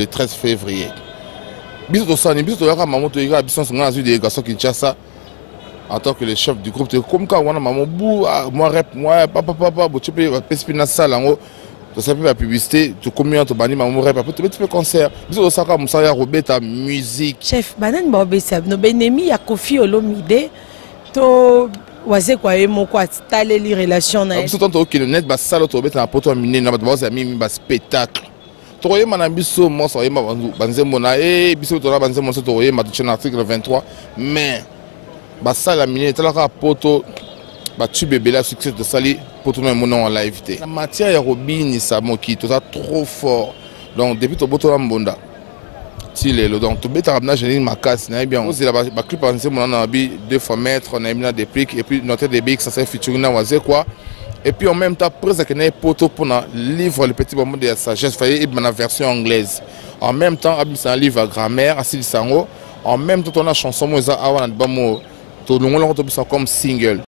le 13 février. Biso Sani, Biso Yaka Mamoto Yiga, Biso Songana Zui de Gasso Kinshasa, en tant que le chef du groupe, comme quand on a maman bou, moi rep, moi papa, tu peux pespina salle en haut, tu sais la publicité, tu combien tu bannis maman rep, tu peux concert, Biso Osaka Moussaya Robeta musique. Chef, banan Bobesa, nos benemi ya Kofi Olomide, to waze kwa emo kwa tale li relation na. Biso tanto que le net ba salle to beta na poto miné na ba za mi ba spectacle. Toye Manambiso, moi, ça y est, Banzemona, et Biso Tora Banzemona, Toye, ma touché l'article 23, mais, ça la mine, tu as poto, tu bébé la succès de Sali, pour tout le monde en live. La matière est robine, ça moki, tout ça trop fort. Donc, depuis ton boto Mbonda, tu l'es le donc, tu bête à ramener, j'ai ma casse, n'est bien, aussi la clip Banzemona, on a mis 2 fois mètre, on a mis des pliques, et puis notre des BX, ça s'est featuring, on a quoi. Et puis en même temps, presque qu'il y a poto pour livre le petit moment de la sagesse, il y a une version anglaise. En même temps, c'est un livre à grammaire, assis sango. En même temps, on a une chanson, comme single.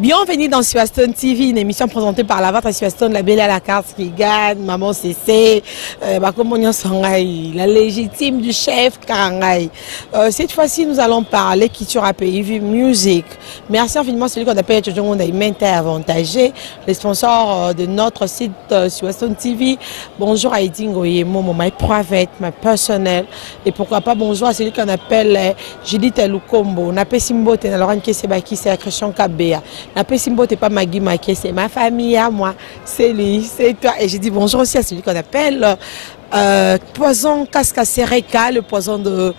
Bienvenue dans Swaston TV, une émission présentée par la vente Swaston, la belle à la carte qui gagne, maman CC, la légitime du chef Karangay. Cette fois-ci, nous allons parler culture à pays, musique. Merci infiniment celui qu'on appelle avantagé, les sponsors de notre site Swaston TV. Bonjour à Edine Goyemo, my private, my personnel. Et pourquoi pas bonjour à celui qu'on appelle Judith Lukombo. Napé Simbote, Laurent Kessebaki, c'est Christian Kabea. Napé Simbote, pas Magui Maké, c'est ma famille à moi. C'est lui, c'est toi. Et j'ai dit bonjour aussi à celui qu'on appelle Poison Cascasereka, le poison de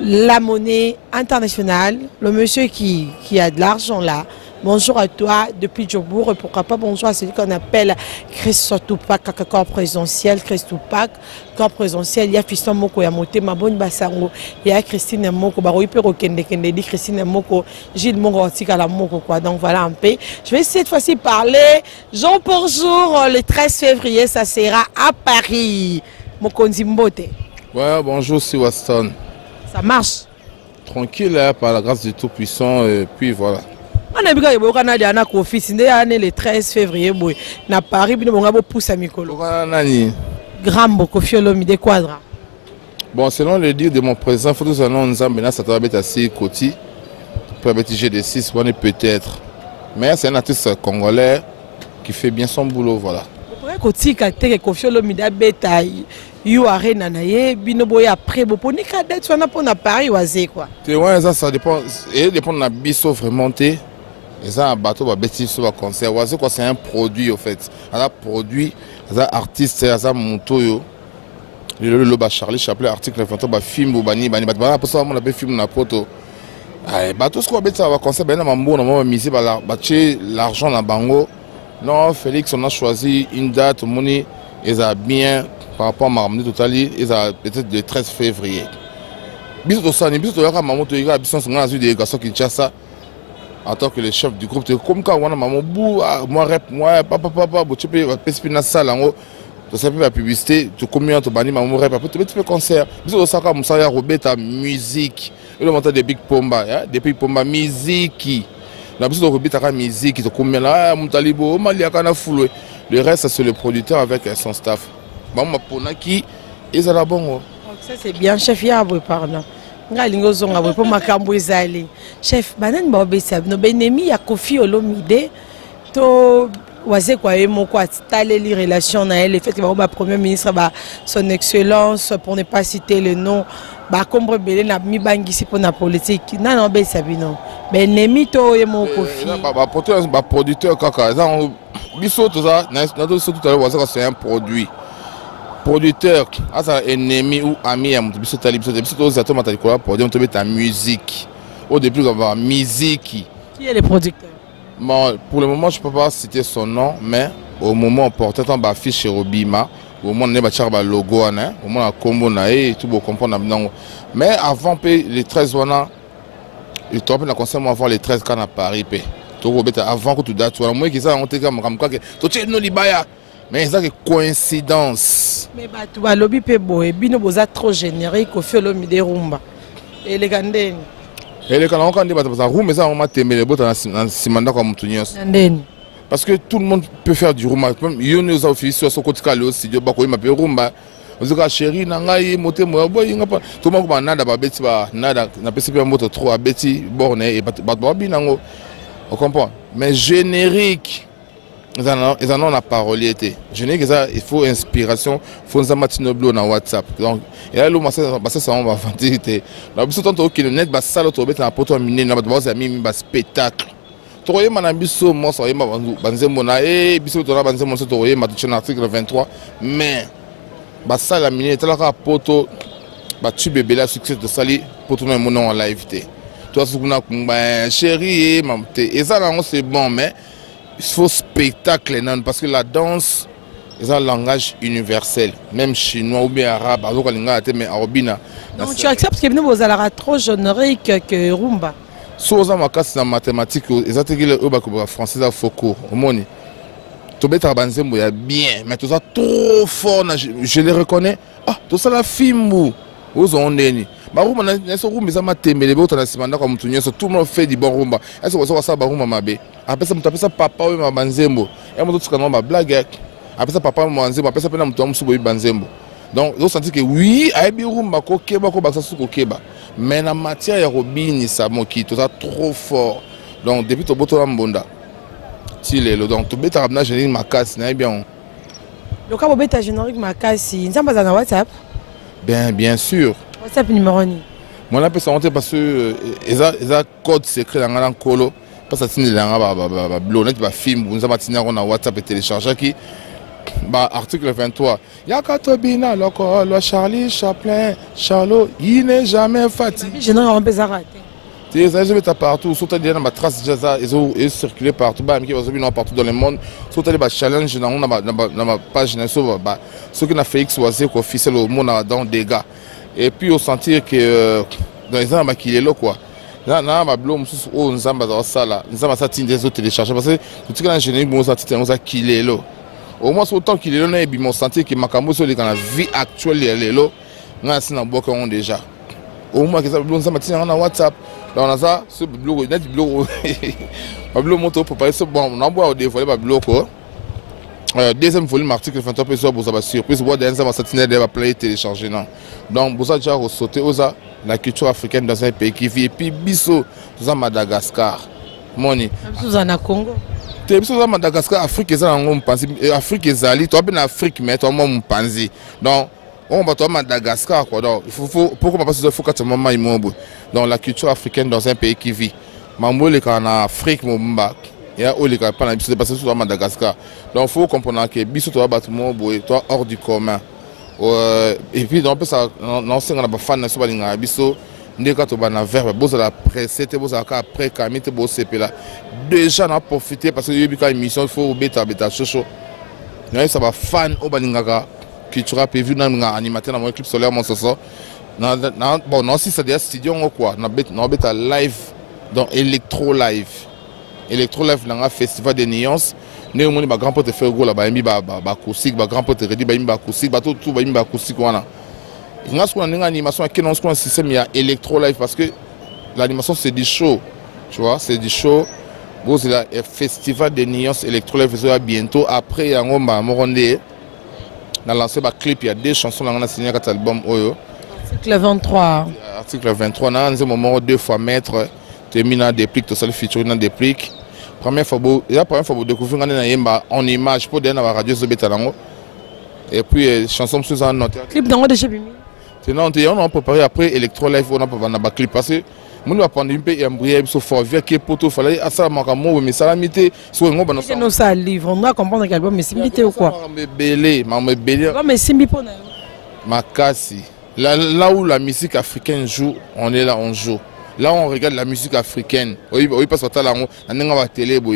la monnaie internationale. Le monsieur qui a de l'argent là. Bonjour à toi depuis Djobourg et pourquoi pas bonjour à celui qu'on appelle Chris Tupac, corps présentiel, Chris Tupac, corps présentiel, il y a Fiston Moko Yamote, Mabon Bassango, il y a Christine Moko, Baroui Perokende, Kennedy, Christine Moko, Gilles Moko, Tikala Moko, quoi. Donc voilà un peu. Je vais cette fois-ci parler jour pour jour, le 13 février, ça sera à Paris. Mokonzi Mbote. Ouais, bonjour, c'est Waston. Ça marche. Tranquille, hein, par la grâce du Tout-Puissant, et puis voilà. On a bien au Canada na Kofi c'est année le 13 février boy na Paris bino bonga bo poussa mikolo nani Grambo Kofi Olomide Quadra. Bon, selon le dire de mon président, faut nous allons nous emmener ça va être assez côté pour être G6 peut-être, mais c'est un artiste congolais qui fait bien son boulot, voilà. Pourquoi côté que Kofi Olomide betaille you arena na ye bino boy après bo poni ka date wana pona Paris wazé quoi. Ça dépend et dépend na biso vraiment té. Et ça, un bateau va bêtir sur le concert. C'est un produit, au fait. Un produit, un artiste, un monto. Le Charlie Chaplin, article, un film, un pour ça, on a fait film, un poteau. Bateau, ce qu'on va bêtir, un concert, on va miser l'argent dans Bango. Non, Félix, on a choisi une date, money, et ça bien, par rapport à Marmoni Totali, et ça peut-être le 13 février. Biso Sani, Biso Yaka Mamoto Yiga, Biso Songana Zui de Gasso Kinshasa. En tant que le chef du groupe, comme quand on a maman bou, moi rep, moi papa, tu peux pespina salle en haut, tu sais la publicité, tu combien tu bannis maman rep, tu peux concert. Biso Osaka Moussaya Robeta musique, le montant des Big Pomba, des Big Pomba musique. La biso Robeta musique, tu combien là, Moutalibo, Maliakana foulé. Le reste c'est le producteur avec son staff. Maman Ponaki, ils ont la bonne. Ça c'est bien chef Yabo pardon. nga lingo zonga boye po makambo ezali chef banani baobesa bino benemi ya Koffi Olomide to waze kwa ye moko ataleli relation na elle le fait que ba premier ministre ba son excellence pour ne pas citer le nom ba kombre belé na mibangisi pour na politique nana obesa bino benemi to ye moko Koffi ba producteur kaka biso tout ça tout à l'heure c'est un produit producteur asa ennemi ou ami à mon biso tali biso to za to matali ko produire to ta musique au début la musique qui est le producteur. Bon, pour le moment je peux pas citer son nom mais au moment porté en bas fiche Robima au moment ne ba charba logo ana au moment combo na et tout beau comprendre non mais avant les 13 wana il tombe na concert avant les 13 quand à Paris pe to robeta avant que tout date moi qui ça on te comme que to tche no libaya. Mais c'est une coïncidence. Mais tu vas lobby pe boy, bino boza trop générique au fait Olomide rumba. Et les gandeni. Et les canons quand débat ça rumba ça on m'a témé les bottes dans simanda comme Mutunios. Parce que tout le monde peut faire du rumba. Même yo nous a officié sur son côté calé aussi Dieu ba ko ma pe rumba. On dit chérie na ngai moté mo boy nga pas tout le monde ba nada ba beti ba nada na pesi pe moto trop à beti borne et ba binango. On comprend. Mais générique ils en ont la paroliété. Je dis que ça, il faut inspiration, il faut un matinoblo dans WhatsApp. Donc, et là, ça on va vanter. La biso tant que le net ba salo to bet na poto mine na ba za mi ba spectacle. To yema na biso mo so yema banzembo na biso to na banzembo so to yema to na article 23 mais ba sala mine tala ka poto ba tu bébé la succès de sali poto na mon en live té. Toi ce qu'on a chérie mamté et ça là c'est bon mais il faut spectacle parce que la danse est un langage universel, même chinois ou bien arabe. Donc tu acceptes que nous vous allez trop générique que rumba. Si vous avez en mathématiques, les français à Foucault, au monde, tu as bien, mais tu as trop fort, je les reconnais. Ah, tout ça la film vous en avez. Tout le monde fait du bon rumba. Est-ce que vous avez rumba mabé? Après ça, vous papa ou ma banzembo. Et moi, tout ma blague. Après ça, papa ou banzembo. Après ça, vous avez banzembo. Donc, vous sentez que oui, il y a rumba, kokeba, kokeba. Mais la matière, il y a robini, ça, qui tout ça trop fort. Donc, depuis que vous avez mbonda. Donc, tu as un générique makasi, c'est bien. Donc, quand vous avez un générique makasi, vous avez un WhatsApp? Bien sûr. WhatsApp numéro ni. Moi, je peux parce que il y a un code secret dans le colo. Parce que c'est un blog, un film, vous avez un WhatsApp et télécharger qui. Article 23. Yakatobina, le Charlie Chaplin, Charlot, il n'est jamais fatigué. Je n'ai pas pu arrêter. Tu es partout, surtout dans ma trace déjà, ils ont circulé partout, partout dans le monde. Surtout les challenges dans ma page, ce qui a fait X ou Z, officiel au monde dans des gars. Et puis on sentir que dans les ans qu'il est là quoi. Là ma blom sous on zamba dans ça là, zamba ça tient des autres télécharger parce que tout cas général bon ça tient ça qu'il est là. Au moins autant qu'il est là et puis mon sentir que makambo sur la vie actuelle il est là. On a si na boka on déjà. Au moins que ça blom zamba tient na WhatsApp. Là on a ça ce blog net blog. Ma blog moto pour parler bon on envoie au dévoiler ma blog quoi. Deuxième volume article 23 pour ça surprise voir dans ça satiner va play télécharger non donc vous avez déjà ressauté la culture africaine dans un pays qui vit et puis biso dans Madagascar moni Suzana Congo te biso dans Madagascar Afrique ça on pense Afrique ezali toi ben Afrique mais toi moi mpanzi donc on va toi Madagascar quoi donc il faut pourquoi parce que faut que maman imombo donc la culture africaine dans un pays qui vit mambo le en Afrique momba il y a les gars pendant c'est passé sur Madagascar donc faut comprendre que biso toi bâtiment toi hors du commun et puis donc ça non c'est on a pas fan sur balinga biso ndeka to bana verbe boza la presse te boza ka après kamite bo CP là déjà on a profité parce que il y a une émission il faut beta chocho non ça va fan au balinga culture prévu dans animateur dans mon clip solaire mon soso bon non si c'est des studios quoi on beta live dans Electro Live dans un festival de nuances né on ba grand pote faire gros là ba mi ba acoustique ba grand pote ready ba mi ba acoustique ba tout ba mi ba acoustique wana nga ce qu'on a une animation qui non ce qu'on système il y a Electro Live parce que l'animation c'est du show tu vois c'est du show bon c'est le festival de nuances Electro Live ça bientôt après il y a un morondé dans lancé ba clip il y a deux chansons là on a signé quatre albums oyo article 23 article 23 dans un moment 2 fois maître termine déplique to sali featuring dans déplique première fois vous découvrir en image pour donner la radio Zobetanango et puis chanson sous un note clip dans de chez Bimi sinon on a préparé après Electro Live on a pas na clip parce que mon va prendre un peu et embrayé so fort via que poto fallait à ça makamo mais salamité so ngo c'est nous ça livre on doit comprendre quel album mais simbilité ou quoi me belé mais simbi pour na Makasi là où la musique africaine joue on est là on joue. Là, on regarde la musique africaine. Oui, parce que là, on est la télé, on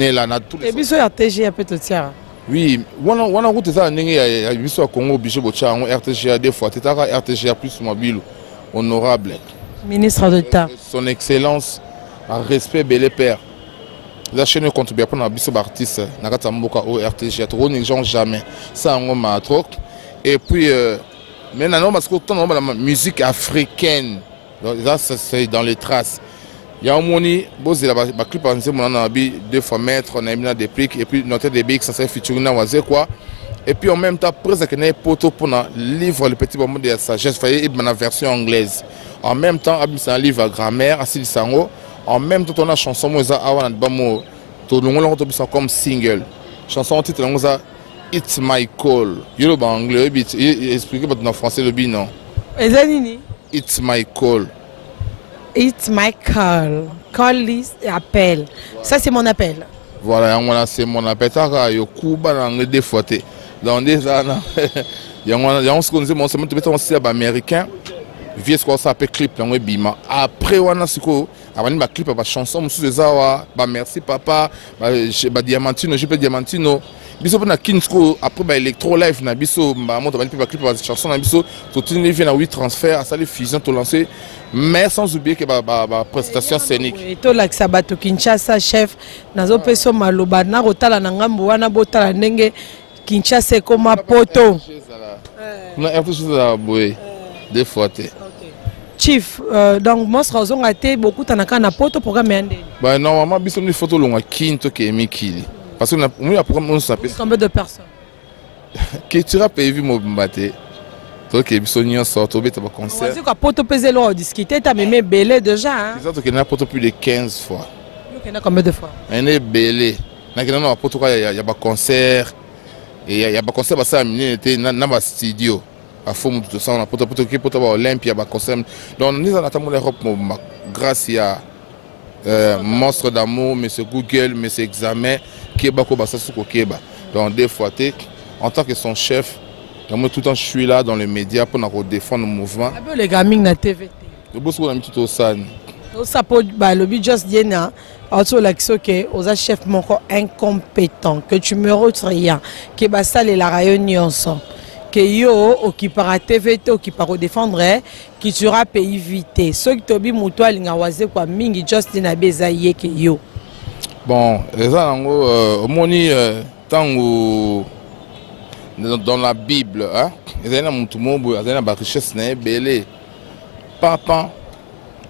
est là, on a tous les. Et puis, sur RTG, un peu de tiers. Oui, on a route ça, on est au Congo, RTG des fois, RTG plus mobile, honorable. Ministre d'État. Son Excellence, un respect, bel père. La chaîne contribue pour les artistes, au RTG, trop négligent jamais. Ça, on m'a trop. Et puis, maintenant, parce que la musique africaine. Donc, ça, c'est dans les traces. Il y a un moni, il y a un clip par exemple, on a 2 fois maître, on a mis des pliques, et puis notre DBX, ça c'est featuring dans quoi. Et puis en même temps, presque un poteau pour livre le petit moment de la sagesse, il y a une version anglaise. En même temps, c'est un livre à grammaire, assis sango. En même temps, on a une chanson, tout le monde a comme single. Chanson titre, on a It's My Call. Il y a en anglais, il explique en français le bin, non? It's my call. It's my call. Call list appel. Ça c'est mon appel. Voilà, c'est mon appel. Il y a Cuba dans les défautés. Dans des années, il y a ce qu'on dit, mon semaine américain. Vieux ce qu'on s'appelle clip dans le bima. Après on a ce qu'on a une clip avec chanson monsieur Zawa, merci papa, Diamantino, je peux Diamantino. Biso na Kinsko après Electro Live na biso monte ba clip avec chanson na biso tout une vient na 8 transfert à ça les fusion tout lancer mais sans oublier que prestation scénique et to la Sabato Kinshasa chef nazo peso maloba na rotala na ngambo wana botala ndenge Kinshasa comme poto na RTG za boy des fois Chief donc moi raison a été beaucoup tanaka na poto programme ndeni bah normalement biso ni photo longa Kinto ke Mikili. Parce que nous avons s'appelle. Combien de personnes? Que tu as payé mon maté. Toi qui es sonné sort au bête à concert. C'est quoi pour te peser l'eau discuter t'as même belé déjà. C'est ça que n'a pas plus de 15 fois. Il y en a combien de fois? On est belé. N'a que non pour toi il y a pas concert et il y a pas concert parce que ça était dans un studio. À fond tout ça on a pour toi Olympia ba concert. Donc nous attendons l'Europe grâce à Monstre d'amour, monsieur Google, monsieur Examen, Keba Kobasasuko Keba. Donc des fois, en tant que son chef, moi tout le temps je suis là dans les médias pour nous défendre le mouvement. Les gamins na TVT. Le boss on a mis tout au san. Ça peut le but juste dire autour la que aux chef moko incompétent que tu me rien que ça les la rayon ensemble. Que yo occupera TVT occupera défendre qui sera pays vité ceux qui tobi muto alinga waze kwa mingi just na beza ye que yo bon les ango omoni tango dans la Bible hein ils ont mutu mobo ils ont ba richesse na belé papa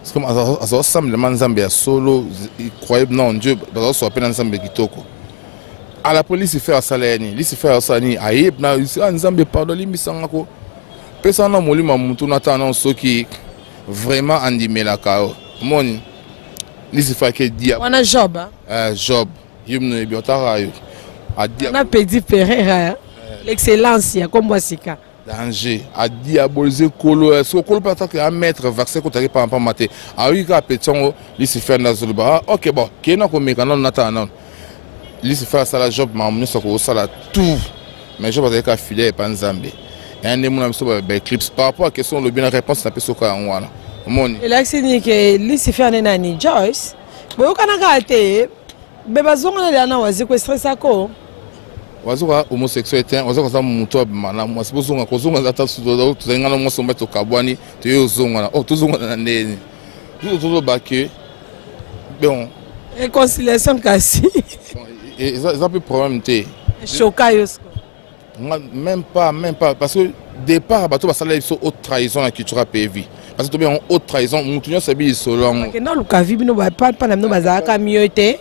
c'est comme ça semble manzambe ya solo ils croyaient non Dieu dans so appel ensemble kitoko. À la police il fait à salani il se fait à salani aïe na nzambe pardon limisanga ko pesa na molima mutu na tana soki vraiment andimé la kao moni il se fait que dia on a job job yumno biotara yo a dia na petit Pereira l'excellence ya comme Wasika danger a diaboliser kolo so kolo pas que un mètre vaccin ko tari pas maté a oui ka petongo il se fait na zuluba OK bon kena ko mekana na tana il se fait ça la job mais on se fait ça la tout mais je vais pas filer pas nzambe et un des mon sur des clips par rapport à question le bien réponse na peso ka wana mon et là c'est ni que il se fait nani Joyce boyo kana kate beba zonga na wazi ko stress ako wazuka homosexualité wazuka za muto mana mwasibo zonga ko zonga za tasu do tuzengana mo somba to kabwani to yo zonga oh tuzonga na ndeni tout baké bon réconciliation kasi et ça peut problème té chocaillosco même pas parce que départ bato basala biso haute trahison na culture PV parce que to bien haute trahison mutunyo sabi solo que non luka vi bino ba pas na no bazaka mieux té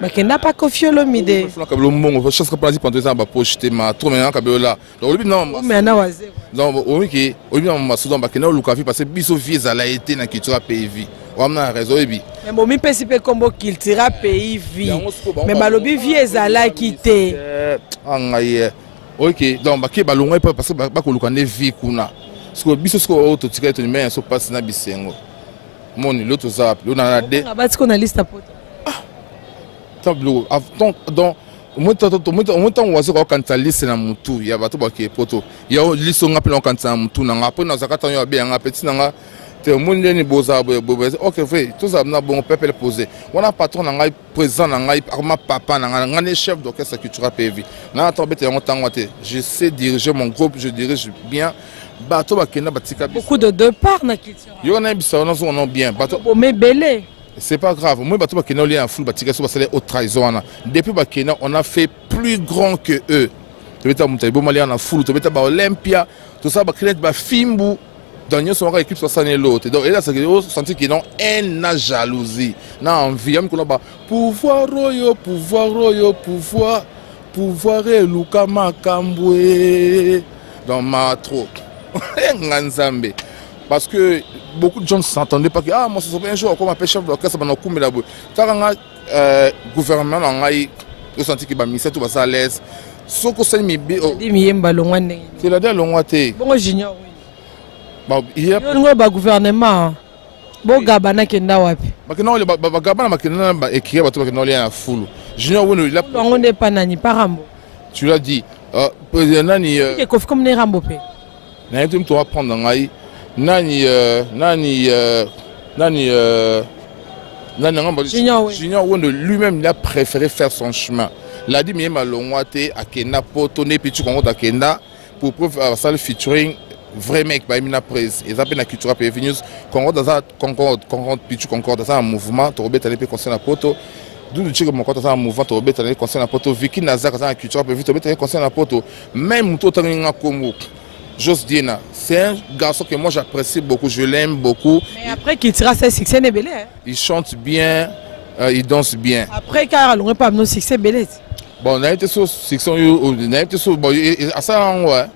Mais qu'il n'a pas confié le midi. Je pense que pendant 2 ans, je pocheté ma trop maintenant que là. Donc non, mais non, donc oui, on m'a souvent que non Lukavi parce que biso vie ça a été dans culture pays vie. On a raison et mais bon, mi principe comme culture pays vie. Mais malobi vie ezala quitté. OK, donc ba ke ba longa parce que ba ko lukane vie kuna. Parce que biso ko auto tika to mais so passe na bisengo. Moni l'autre zap, on a des. On va qu'on a liste à pote. Tableau. Donc moi on voit ça quand tu liste na mutu ya bato ba ke poto. Ya liste on appelle quand ça mutu na après na zakata yo bien na petit na te monde ni boza OK fait tout ça na bon peuple poser. On a patron na ngai président na ngai ma papa na ngai chef d'orchestre culturel PV. Na tombete en temps je sais diriger mon groupe, je dirige bien. Bato ba kena batika beaucoup de départ na culture. Yo na bisa on bien bato. Mais belé. C'est pas grave. Moi, bateau Bakena, on est en full batika, c'est au trahison. Depuis Bakena, on a fait plus grand que eux. Tu veux dire, Mali en a full, tu veux dire, Olympia, tout ça, Bakena, Fimbu, dans une soirée, équipe 60 et l'autre. Donc, et là, c'est que vous sentez qu'ils ont une jalousie. Non, envie, qu'on a pouvoir, pouvoir, et Luka Makambwe, dans ma trop. Nganzambe. Parce que beaucoup de gens ne s'entendaient pas que ah moi c'est un jour comme appelle chef d'orchestre dans kumé là-bas. Quand gouvernement a senti que ba ministère tout ça à l'aise. Ce que c'est mi c'est la longuate. Bon junior oui. Bon il y a ba gouvernement. Bon gabana kenda wapi. Ba que non ba gabana ba que non ba écrire ba to que non lien à full. Junior oui il a on n'est pas nani pas Rambo. Tu l'as dit. Nani que kof comme né Rambo pe. Nani tu dois prendre ngai. Nani Junior lui-même il a préféré faire son chemin. Il a dit mais malongwate akenda potone pichu kongo akenda pour faire ça le featuring vrai mec ba mina prise et ça na culture PV News kongo dans concorde pichu concorde dans un mouvement to robeta les concerne la poto d'où tu mon compte dans un mouvement to robeta les concerne la poto Vicky Nazar dans la culture PV to robeta les concerne la poto même to tanga komo Jos Diena, c'est un garçon que moi j'apprécie beaucoup, je l'aime beaucoup. Mais après qu'il tira ses succès, il belé. Il chante bien, il danse bien. Après, car on n'a pas nos succès belé. Bon, on a été sur succès, on a été sur. Bon, à ça, ouais.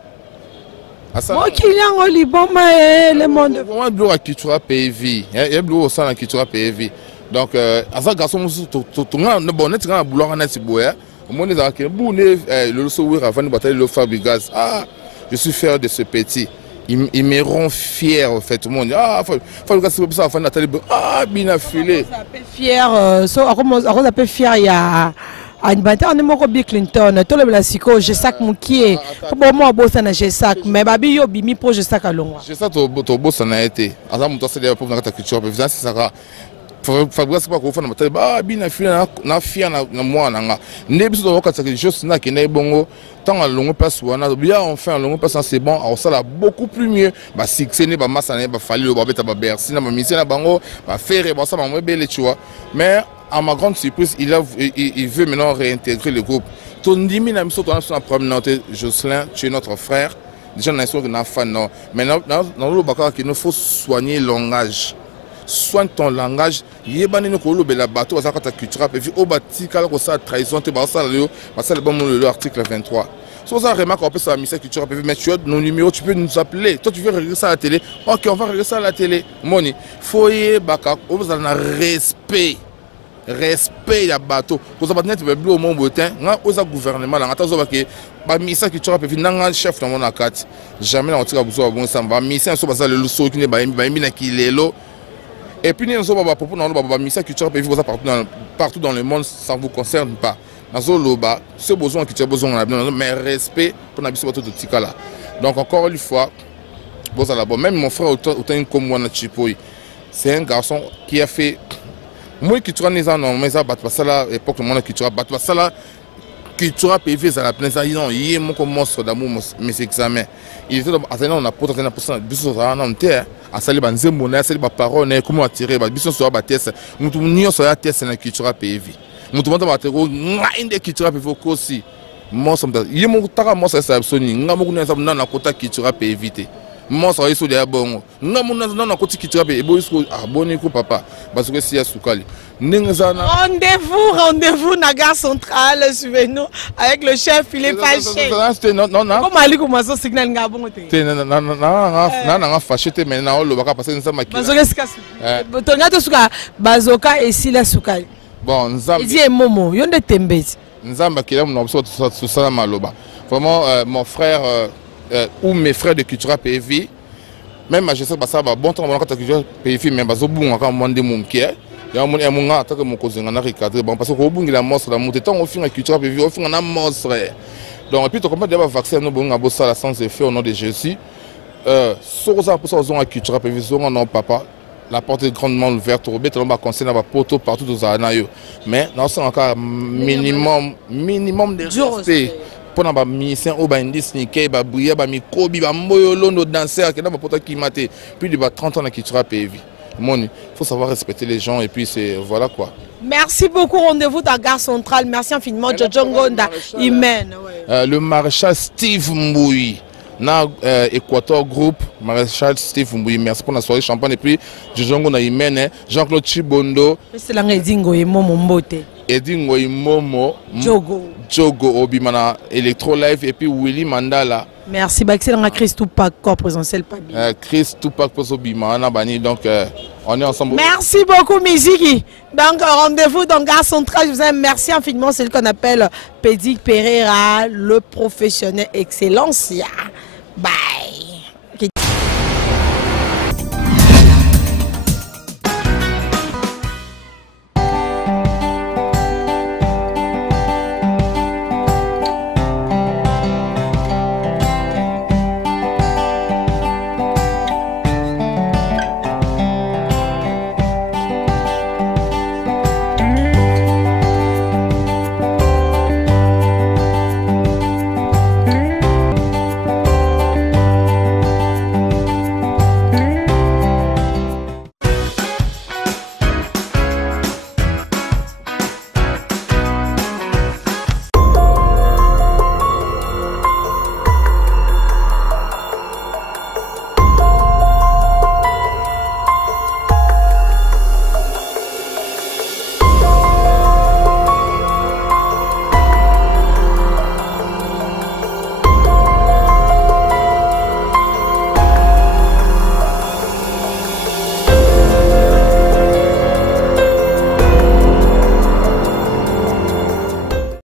Moi qui l'ai en Liban, mais le monde. Moi, je dois culture PV. Il y a bleu au sein de la culture PV. Donc, à ça, garçon, tout le monde, bon, on est en boulot, on est en boulot. Au moins, on est en boulot, le sourire avant de batailler le Fabregas. Ah! Je suis fier de ce petit. Il me rend fier en fait. Tout le monde dit ah, faut que ça fasse Nathalie. Ah, bien affilé. On s'appelle fier. On s'appelle fier. Il y a une bataille. On est mort Bill Clinton. Tout le monde psycho. Je sac mon qui est. Pour moi, boss na je sac. Mais babi yo bimi pro je sac à long. Je sais to boss na été. Asa mon c'est des pour dans ta culture. Puis ça sera. Fabrice pas qu'on fait na ba bien affilé na fier na moi na. Nebiso to ka ça juste na qui na bongo. Tant à longue place on bien enfin longue place c'est bon alors ça là beaucoup plus mieux bah succès n'est pas masse n'est pas fallu le babeta ba Bercy na ba mission na bango ba faire bon ça ba belle tu vois mais à ma grande surprise il veut maintenant réintégrer le groupe ton dimi na miso ton na promenade Jocelyn tu es notre frère déjà na sûr que na fan non mais dans le bakar qu'il nous faut soigner le langage. Soigne ton langage, yebani no ko lobela bato za kata culture pe vi obatika ko sa trahison te ba sa le bon le article 23. So ça remarque on peut ça mission culture pe mais tu as nos numéros tu peux nous appeler. Toi tu veux regarder ça à la télé. OK, on va regarder ça à la télé. Moni, foyer baka on vous en respect. Respect ya bato. Ko ça batnet be bleu au mon botin, nga oza gouvernement la ngata zo ba ke ba mission culture pe vi nanga chef dans mon akati. Jamais on tira besoin bon ça ba mission so ba ça le so qui ne ba mi na kilelo. Et puis, nous avons des missions culturelles partout dans le monde, ça ne vous concerne pas. Ce besoin que tu as besoin, mais respect pour la tout de Tikala. Donc, encore une fois, même mon frère, comme moi, c'est un garçon qui a fait. Moi, qui tu as mis en mais à l'époque, mon culture, culture PV, ça la plaine, il y a un monstre d'amour, mes examens. Il était dans la porte, on a pour ça, à salir banzembo na salir ba parole comment attirer ba biso so ba test mutu nyonso ya test na culture PV mutu monta ba teko nginde culture PV kosi mo somta yemo taka mo sa soni ngamo kuna sa na kota culture PV te monstre iso de bongo non na koti kitira pe ebo iso aboni ko papa parce que si ya sukali ningazana rendez-vous na gare centrale, suivez-nous avec le chef Philippe Fâché. Non comme ali ko maso signal nga bongo te na fâché te mais na lo baka parce que nzama ki bazoka sikasu tonga to suka bazoka esila sukali bon nzambe dit momo yonde tembezi nzamba ki la mon obso tout ça maloba vraiment mon frère ou mes frères de culture PV même je sais pas ça va bon temps mon quand culture PV mais bazo bunga ka monde mum ki ya mon emunga ataka mon cousin na recadrer bon parce que au la monstre la monte tant au fin culture PV au fin na monstre donc et puis tu comprends d'abord vaccin no bunga bo ça sans effet au nom de Jésus soza pour ça aux culture PV non papa la porte est grandement ouverte au bête on va conseiller na poto partout aux anayo mais non c'est encore minimum de respect pour na ba musicien au ba indisni ke ba bouya ba mikobi ba moyolo no danseur que na ba poto qui maté plus de 30 ans na culture PV. Il faut savoir respecter les gens et puis c'est voilà quoi. Merci beaucoup, rendez-vous dans Gare Centrale. Merci infiniment, Jojo Ngonda. Imen. Le maréchal Steve Mboui, na Equator Group, maréchal Steve Mboui. Merci pour la soirée champagne et puis Jojo Ngonda Imen, Jean-Claude Chibondo. C'est l'anglais Dingo et Momo Mbote. Edingo Momo, Jogo Obimana, Electro Live et puis Willy Mandala. Merci, excellent Chris Tupac, corps présentiel. Chris Tupac, Obimana, Bani, donc on est ensemble. Merci beaucoup, Miziki. Donc rendez-vous dans Gare Centrale. Je vous aime. Merci infiniment. C'est ce qu'on appelle Pédic Pereira, le professionnel excellence. Bye.